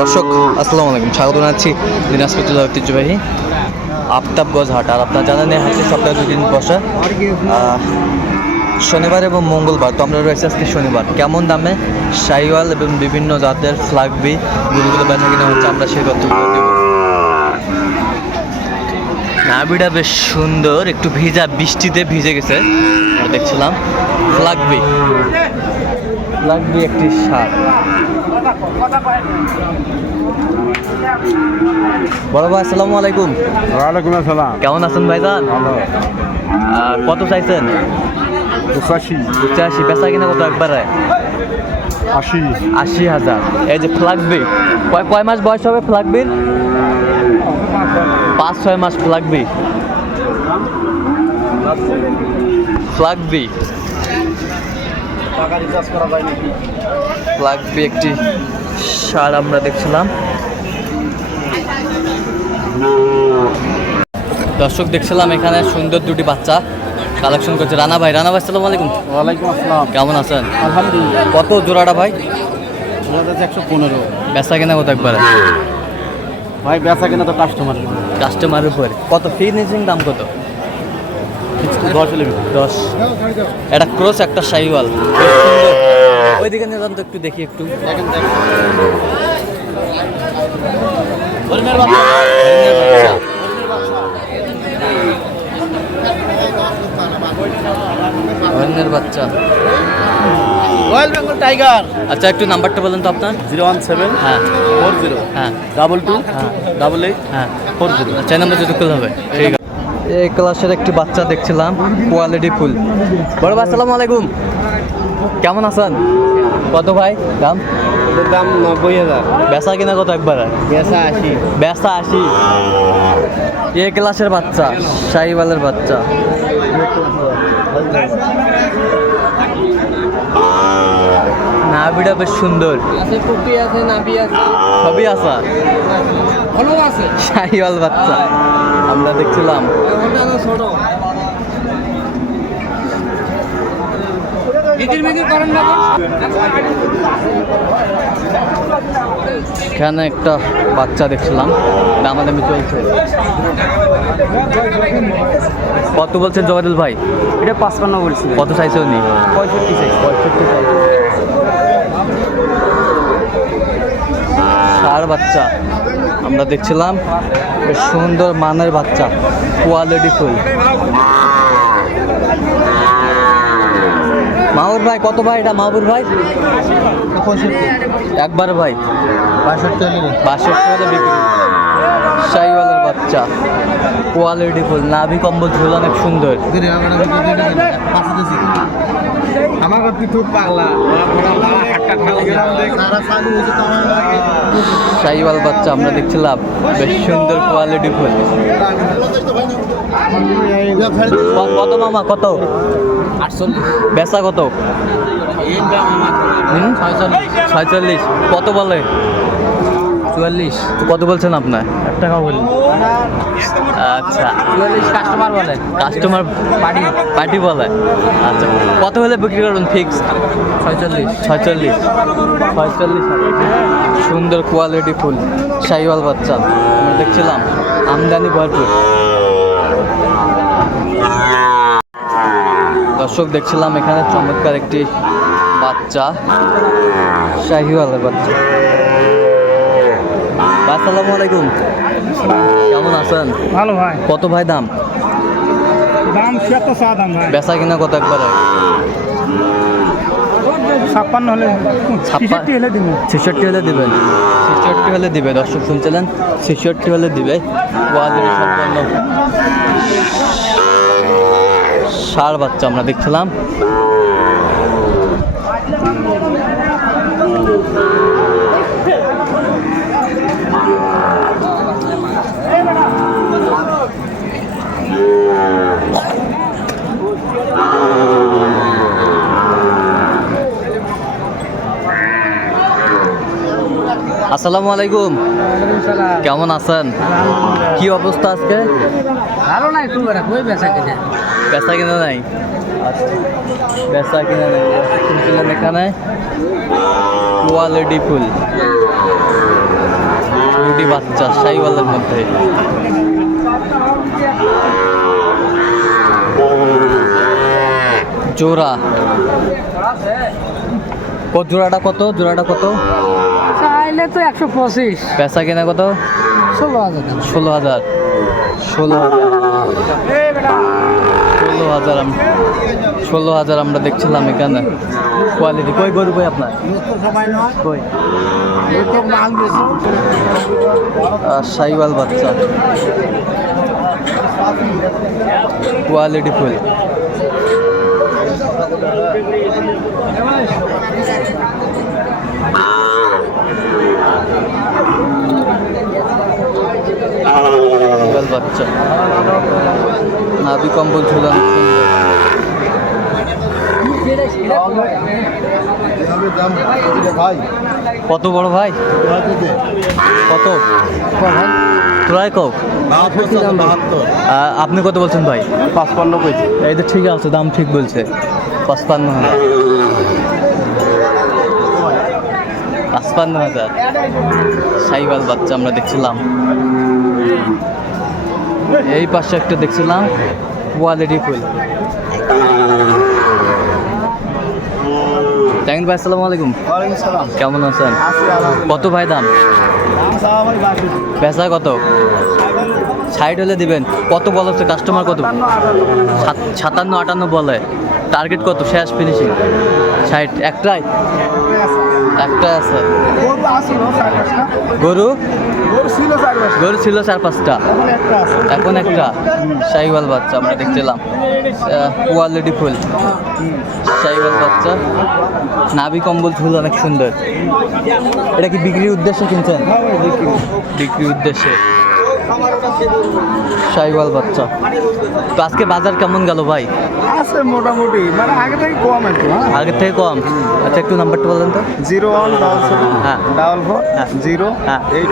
দর্শক, আসসালামু আলাইকুম। স্বাগত জানাচ্ছি দিনাজপুর জেলার ঐতিহ্যবাহী আফতাবগঞ্জ হাট। আর আপনারা জানেন এই সপ্তাহে দুই দিন বসে। শনিবার এবং মঙ্গলবার, তো আমরা রয়েছে আজকে শনিবার। কেমন দামে? সাইওয়াল এবং বিভিন্ন জাতের ফ্লাগবি গরুগুলো বেচা কিনা হচ্ছে, আমরা সেই দেব। নাভিটা বেশ সুন্দর, একটু ভিজা, বৃষ্টিতে ভিজে গেছে। দেখছিলাম ফ্লাগবি ফ্লাগবি একটি সার। বড় ভাই আসসালামু আলাইকুম। ওয়ালাইকুম আসসালাম। কেমন আছেন ভাইজান? ভালো। কত চাইছেন? পঁচাশি। পঁচাশি বেচা কিনা কত একবারে? আশি। আশি হাজার। এই যে ফ্লাগবি কয় কয় মাস বয়স হবে ফ্লাগবির পাঁচ ছয় মাস ফ্লাগবি ফ্লাগবি ফ্লাগবি একটি সার আমরা দেখছিলাম। দর্শক দেখছিলাম এখানে সুন্দর দুটি বাচ্চা কালেকশন করছে। রানা ভাই রানা ভাই আসসালামু আলাইকুম। ওয়ালাইকুম আসসালাম। কেমন আছেন? আলহামদুলিল্লাহ। কত জোড়াটা ভাই? একশো পনেরো। বেচা কেনা কত একবারে? ভাই বেচা কেনা তো কাস্টমার কাস্টমারের উপরে। কত? ফিনিশিং দাম কত? দশ দশ একটা ক্রস একটা শাহিওয়াল ওইদিকে নিয়ে যান তো একটু দেখি একটু। দেখেন দেখেন হরিণের বাচ্চা। Royal Bengal tiger. আচ্ছা একটু নাম্বারটা বলেন তো আপনার। জিরো ওয়ান সেভেন হ্যাঁ। ফোর জিরো হ্যাঁ। ডাবল টু হ্যাঁ। ডাবল এইট হ্যাঁ। Four zero. চার নম্বর যদি খুলতে হবে। ঠিক আছে। এই ক্লাসের একটি বাচ্চা দেখছিলাম কোয়ালিটি ফুল। বড় ভাই আসসালামু আলাইকুম। কেমন আছেন? কত ভাই? দাম? দাম নব্বই হাজার। বেচা কিনা কত একবার? বেচা আশি। বেচা আশি? এ ক্লাসের বাচ্চা শাহিওয়ালের বাচ্চা। নাভিটা বেশ সুন্দর। আছে আছে সবই আসা ভালো আছে। শাহিওয়াল বাচ্চা। আমরা দেখছিলাম। ছোট এখানে একটা বাচ্চা দেখছিলাম। দামাদামি চলছে কত বলছেন জবাদুল ভাই? এটা পাঁচপান্ন বলছি কত চাইছে উনি? পঁয়ষট্টি চাই পঁয়ষট্টি চাইছে। ষাঁড় বাচ্চা। আমরা দেখছিলাম বেশ সুন্দর মানের বাচ্চা কোয়ালিটি ফুল। মাহুর ভাই কত ভাই এটা মাহুর ভাই? একবার ভাই। বাষট্টি বাষট্টি হলে বিক্রি। শাহিওয়ালের বাচ্চা কোয়ালিটি ফুল। নাভি কম্বল ঝুল অনেক সুন্দর। আমার তুই খুব পাগলা। শাহিওয়াল বাচ্চা, আমরা দেখছিলাম বেশ সুন্দর কোয়ালিটি ফুল। কত মামা, কত? আটচল্লিশ বেচা কত? ছয়চল্লিশ। কত বলে? চুয়াল্লিশ। কত বলছেন আপনার এক টাকা বলি আচ্ছা। চুয়াল্লিশ কাস্টমার বলে? কাস্টমার পার্টি পার্টি বলে। আচ্ছা। কত হলে বিক্রি করবেন ফিক্স ছয়চল্লিশ। ছয়চল্লিশ। ছয়চল্লিশ সুন্দর কোয়ালিটি ফুল। শাহিওয়াল বাচ্চা। আমরা দেখছিলাম। আমদানি ভরপুর। দর্শক দেখছিলাম এখানে চমৎকার একটি বাচ্চা। শাহিওয়ালের বাচ্চা। আসসালামু আলাইকুম। কেমন আছেন? ভালো ভাই। কত ভাই দাম? দাম চা দাম ভাই। বেচা কিনা কত একবারে? ছাপ্পান্ন হলে ছাপ্পান্ন? হলে দিব। ছেষট্টি হলে দিবেন। ছেষট্টি হলে দিবে দর্শক শুনছিলেন? ছেষট্টি হলে দিবে। কোয়ালিটি সম্পন্ন সার বাচ্চা আমরা দেখছিলাম। আসসালামু আলাইকুম। কেমন আছেন? কি অবস্থা আজকে? ভালো নাই কই বেচা কিনে? বেচা কিনা নাই? বেচা কিনা নাই। এখানে কোয়ালিটি ফুল। বাচ্চা সাইওয়ালের মধ্যে। জোড়া। কত জোড়াটা কত? জোড়াটা কত? চাইলে তো একশো পঁচিশ। পেশা কেনা কত? ষোলো হাজার ষোলো হাজার। ষোলো হাজার। ষোলো হাজার আম- ষোলো হাজার আমরা দেখছিলাম এখানে। কোয়ালিটি কই গরু কই আপনার? কই? আর সাইওয়াল বাচ্চা। কোয়ালিটি ফুল সাইওয়াল বাচ্চা নাভি কম্বল ঝুলানো। ভাই কত বড় ভাই? কত? তোরাই কও আ- আপনি কত বলছেন ভাই? পাঁচপান্ন কইছি এই তো ঠিক আছে দাম ঠিক বলছে। পাঁচপান্ন হাজার। পাঁচপান্ন হাজার। সাইবাল বাচ্চা আমরা দেখছিলাম। এই পাশে একটা দেখছিলাম কোয়ালিটি ফুল। জাহিন ভাই আসসালামু আলাইকুম। কেমন আছেন? কত ভাই দাম? পেশা কত? সাইড হলে দিবেন। কত বলছে কাস্টমার কত? সাতান্ন আটান্ন বলে। টার্গেট কত? শেষ ফিনিশিং ষাট একটাই? একটাই আছে। গরু গরু? ছিল চার পাঁচটা। এখন একটা শাহিওয়াল বাচ্চা আমরা দেখছিলাম। Quality full. শাহিওয়াল বাচ্চা। নাভি কম্বল ফুল অনেক সুন্দর। এটা কি বিক্রির উদ্দেশ্যে কিনছেন? হ্যাঁ বিক্রির উদ্দেশ্যে। সাইওয়াল বাচ্চা। তো আজকে বাজার কেমন গেল ভাই? আছে মোটামুটি মানে আগে থেকে কম একটু হ্যাঁ। আগের থেকে কম? আচ্ছা একটু নাম্বারটা বলেন তো। জিরো ওয়ান ডাবল সেভেন হ্যাঁ। ডাবল ফোর হ্যাঁ। জিরো হ্যাঁ। Eight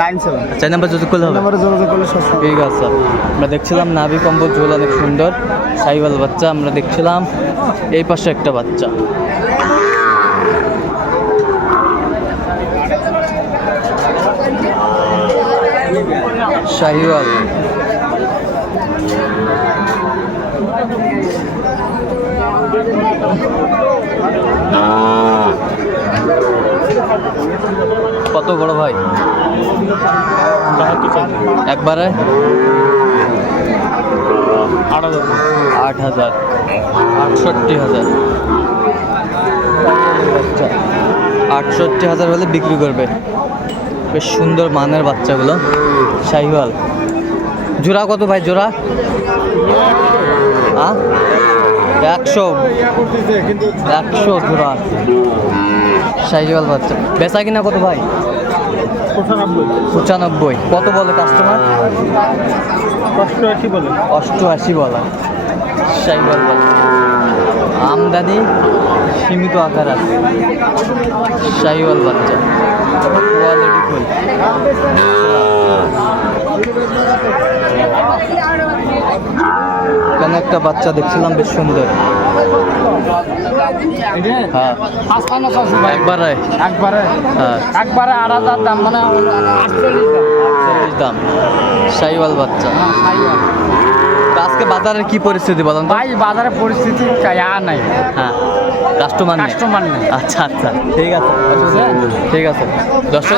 nine seven. চার নাম্বার যদি করলে হবে? নাম্বারে যোগাযোগ করলে সস্তা ঠিক আছে। আমরা দেখছিলাম নাভি কম্বল ঝোল অনেক সুন্দর। সাইওয়াল বাচ্চা আমরা দেখছিলাম। এই পাশে একটা বাচ্চা। শাহিওয়াল। কত বড় ভাই? একবারে? আট হাজার। আটষট্টি হাজার। আটষট্টি হাজার হলে বিক্রি করবে। বেশ সুন্দর মানের বাচ্চাগুলো। শাহিওয়াল। জোড়া কত ভাই জোড়া? আ? একশো। একশো জোড়া। শাহিওয়াল বাচ্চা। বেচা কিনা কত ভাই? পঁচানব্বই। কত বলে কাস্টমার অষ্টআশি বলে। অষ্টআশি বলা। সাইবার আমদানি সীমিত আকার আছে। সাইওয়াল বাচ্চা। কোয়ালিটি ফুল এখানে একটা বাচ্চা দেখছিলাম বেশ সুন্দর। হ্যাঁ। একবারে। একবারে হ্যাঁ। একবারে আট হাজার দাম মানে আটচল্লিশ দাম। সাইওয়াল বাচ্চা। আজকে বাজারের কি পরিস্থিতি বলেন ভাই বাজারের পরিস্থিতি ইয়া নাই। হ্যাঁ কাস্টমার নেই। কাস্টমার নেই। আচ্ছা আচ্ছা ঠিক আছে। ঠিক আছে। দর্শক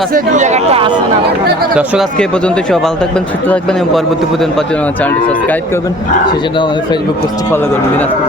দর্শক আজকে এই পর্যন্ত সব ভালো থাকবেন সুস্থ থাকবেন এবং পরবর্তী পর্যন্ত চ্যানেলটি সাবস্ক্রাইব করবেন। সেই জন্য আমাদের ফেসবুক পোস্টটি ফলো করবেন। দিনাজপুর